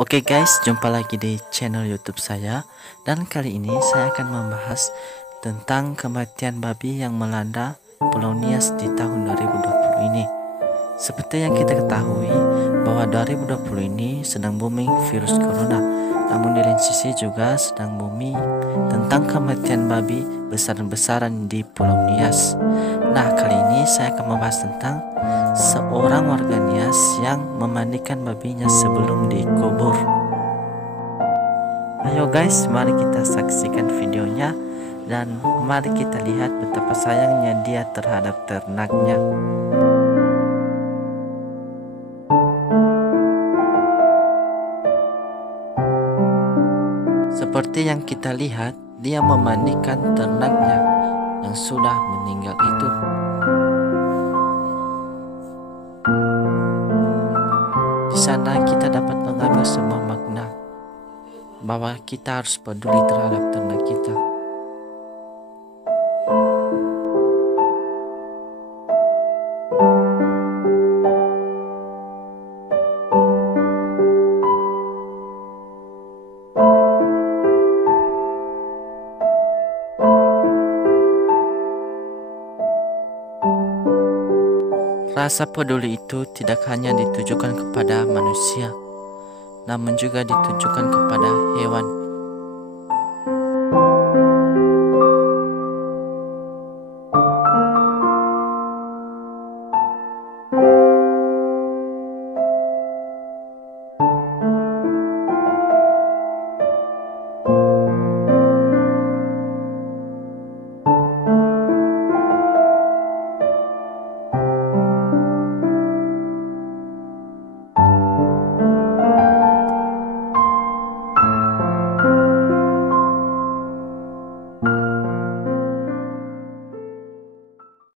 Oke guys, jumpa lagi di channel YouTube saya. Dan kali ini saya akan membahas tentang kematian babi yang melanda Pulau Nias di tahun 2020 ini. Seperti yang kita ketahui bahwa 2020 ini sedang booming virus corona, namun di lain sisi juga sedang booming tentang kematian babi besar-besaran di Pulau Nias. Nah, kali ini saya akan membahas tentang seorang warga Nias yang memandikan babinya sebelum dikubur. Ayo guys, mari kita saksikan videonya dan mari kita lihat betapa sayangnya dia terhadap ternaknya. Seperti yang kita lihat, dia memandikan ternaknya yang sudah meninggal itu. Di sana kita dapat mengambil sebuah makna bahwa kita harus peduli terhadap ternak kita. Rasa peduli itu tidak hanya ditujukan kepada manusia, namun juga ditujukan kepada hewan